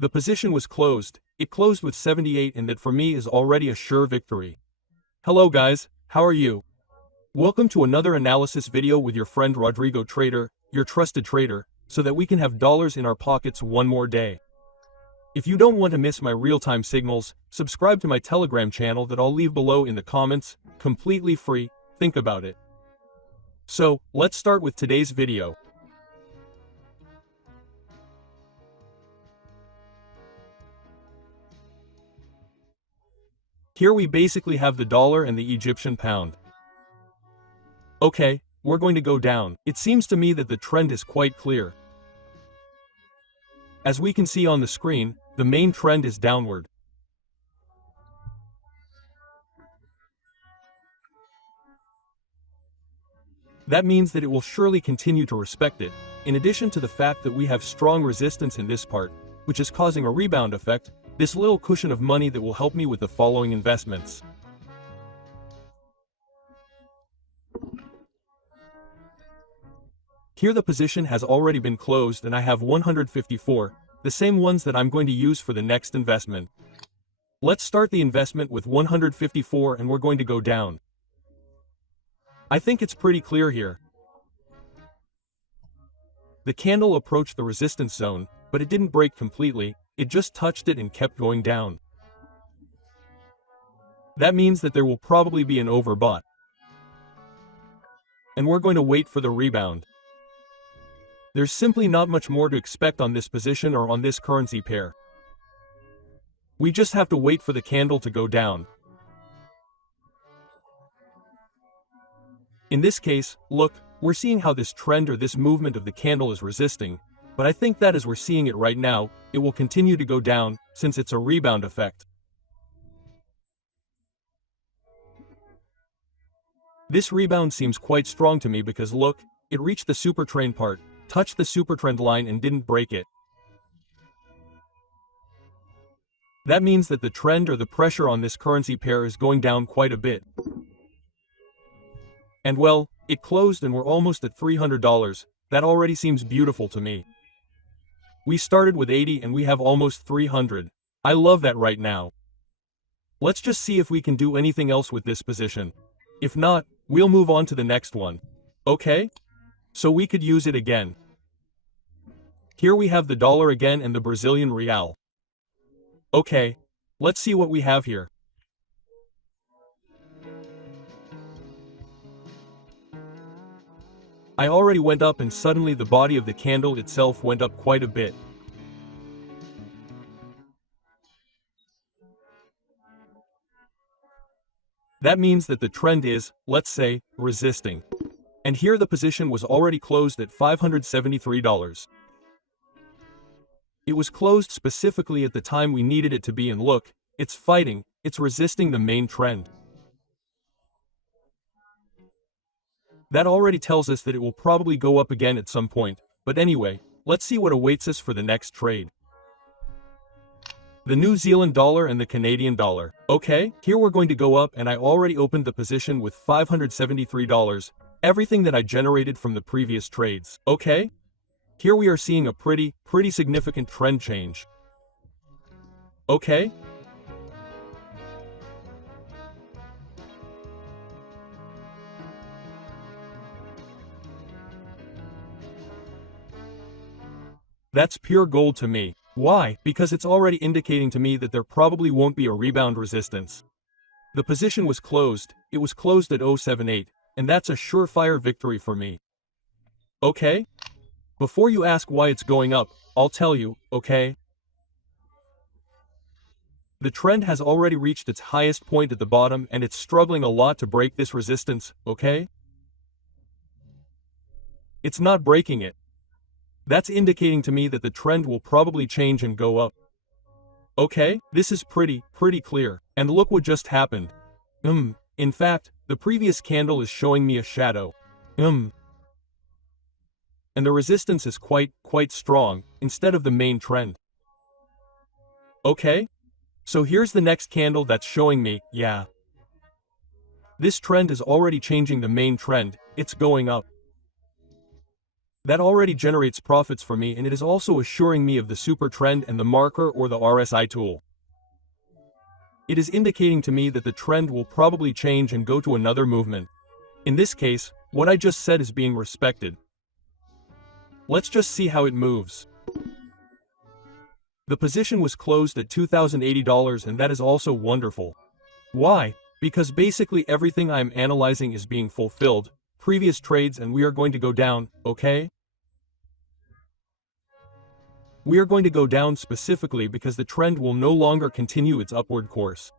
The position was closed. It closed with 78, and that for me is already a sure victory. Hello guys, how are you? Welcome to another analysis video with your friend Rodrigo Trader, your trusted trader, so that we can have dollars in our pockets one more day. If you don't want to miss my real-time signals, subscribe to my Telegram channel that I'll leave below in the comments, completely free. Think about it. So, let's start with today's video. Here we basically have the dollar and the Egyptian pound. Okay, we're going to go down. It seems to me that the trend is quite clear. As we can see on the screen, the main trend is downward. That means that it will surely continue to respect it, in addition to the fact that we have strong resistance in this part, which is causing a rebound effect, this little cushion of money that will help me with the following investments. Here the position has already been closed and I have 154, the same ones that I'm going to use for the next investment. Let's start the investment with 154 and we're going to go down. I think it's pretty clear here. The candle approached the resistance zone, but it didn't break completely, it just touched it and kept going down. That means that there will probably be an overbought. And we're going to wait for the rebound. There's simply not much more to expect on this position or on this currency pair. We just have to wait for the candle to go down. In this case, look, we're seeing how this trend or this movement of the candle is resisting, but I think that as we're seeing it right now, it will continue to go down, since it's a rebound effect. This rebound seems quite strong to me because look, it reached the supertrend part, touched the supertrend line and didn't break it. That means that the trend or the pressure on this currency pair is going down quite a bit. And well, it closed and we're almost at $300, that already seems beautiful to me. We started with 80 and we have almost 300. I love that right now. Let's just see if we can do anything else with this position. If not, we'll move on to the next one. Okay? So we could use it again. Here we have the dollar again and the Brazilian real. Okay, let's see what we have here. I already went up and suddenly the body of the candle itself went up quite a bit. That means that the trend is, let's say, resisting. And here the position was already closed at $573. It was closed specifically at the time we needed it to be, and look, it's fighting, it's resisting the main trend. That already tells us that it will probably go up again at some point, but anyway, let's see what awaits us for the next trade. The New Zealand dollar and the Canadian dollar. Okay, here we're going to go up and I already opened the position with $573, everything that I generated from the previous trades. Okay? Here we are seeing a pretty significant trend change. Okay? That's pure gold to me. Why? Because it's already indicating to me that there probably won't be a rebound resistance. The position was closed, it was closed at 078, and that's a surefire victory for me. Okay? Before you ask why it's going up, I'll tell you, okay? The trend has already reached its highest point at the bottom and it's struggling a lot to break this resistance, okay? It's not breaking it. That's indicating to me that the trend will probably change and go up. Okay, this is pretty clear. And look what just happened. In fact, the previous candle is showing me a shadow. And the resistance is quite strong, instead of the main trend. Okay? So here's the next candle that's showing me, yeah. This trend is already changing the main trend, it's going up. That already generates profits for me, and it is also assuring me of the super trend and the marker or the RSI tool. It is indicating to me that the trend will probably change and go to another movement. In this case, what I just said is being respected. Let's just see how it moves. The position was closed at $2,080, and that is also wonderful. Why? Because basically everything I'm analyzing is being fulfilled, previous trades, and we are going to go down, okay? We are going to go down specifically because the trend will no longer continue its upward course.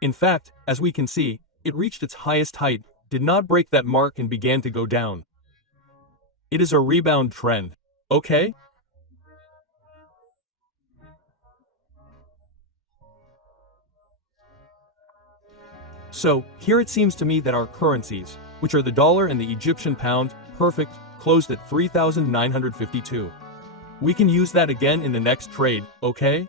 In fact, as we can see, it reached its highest height, did not break that mark, and began to go down. It is a rebound trend, okay? So, here it seems to me that our currencies, which are the dollar and the Egyptian pound, perfect, closed at 3,952. We can use that again in the next trade, okay?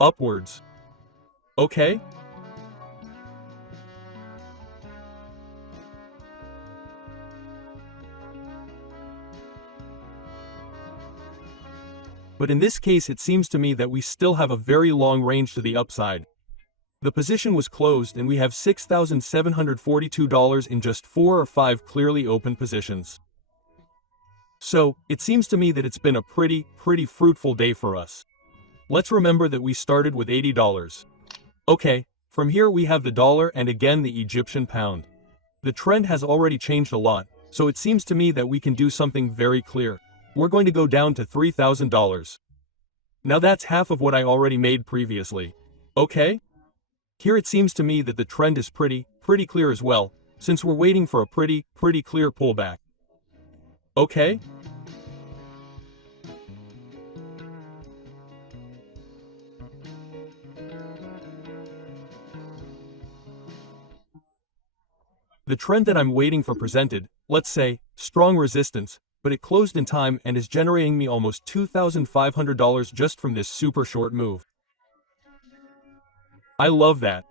Upwards. Okay? But in this case it seems to me that we still have a very long range to the upside. The position was closed and we have $6,742 in just 4 or 5 clearly open positions. So, it seems to me that it's been a pretty fruitful day for us. Let's remember that we started with $80. Okay, from here we have the dollar and again the Egyptian pound. The trend has already changed a lot, so it seems to me that we can do something very clear. We're going to go down to $3,000. Now that's half of what I already made previously. Okay? Here it seems to me that the trend is pretty clear as well, since we're waiting for a pretty clear pullback. Okay? The trend that I'm waiting for presented, let's say, strong resistance, but it closed in time and is generating me almost $2,500 just from this super short move. I love that.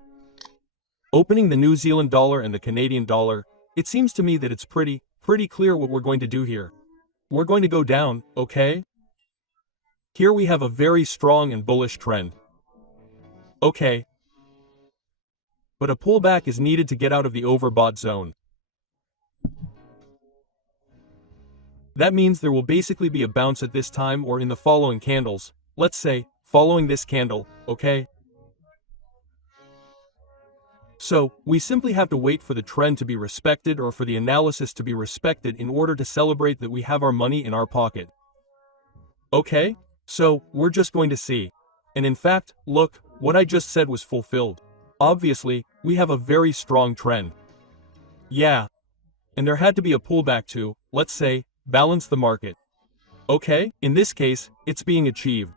Opening the New Zealand dollar and the Canadian dollar, it seems to me that it's pretty clear what we're going to do here. We're going to go down, okay? Here we have a very strong and bullish trend. Okay. But a pullback is needed to get out of the overbought zone. That means there will basically be a bounce at this time or in the following candles, let's say, following this candle, okay? So, we simply have to wait for the trend to be respected or for the analysis to be respected in order to celebrate that we have our money in our pocket. Okay? So, we're just going to see. And in fact, look, what I just said was fulfilled. Obviously, we have a very strong trend. Yeah. And there had to be a pullback to, let's say, balance the market. Okay, in this case, it's being achieved.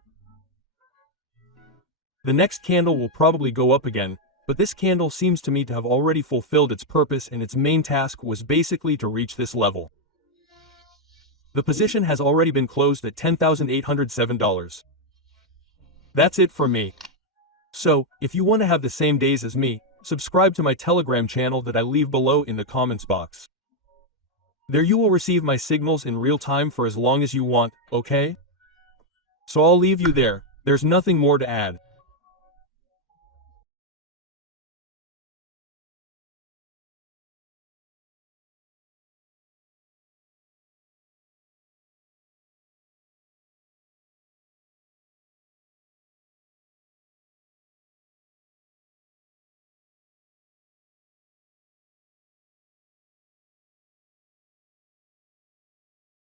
The next candle will probably go up again, but this candle seems to me to have already fulfilled its purpose and its main task was basically to reach this level. The position has already been closed at $10,807. That's it for me. So, if you want to have the same days as me, subscribe to my Telegram channel that I leave below in the comments box. There you will receive my signals in real time for as long as you want, okay? So I'll leave you there, there's nothing more to add.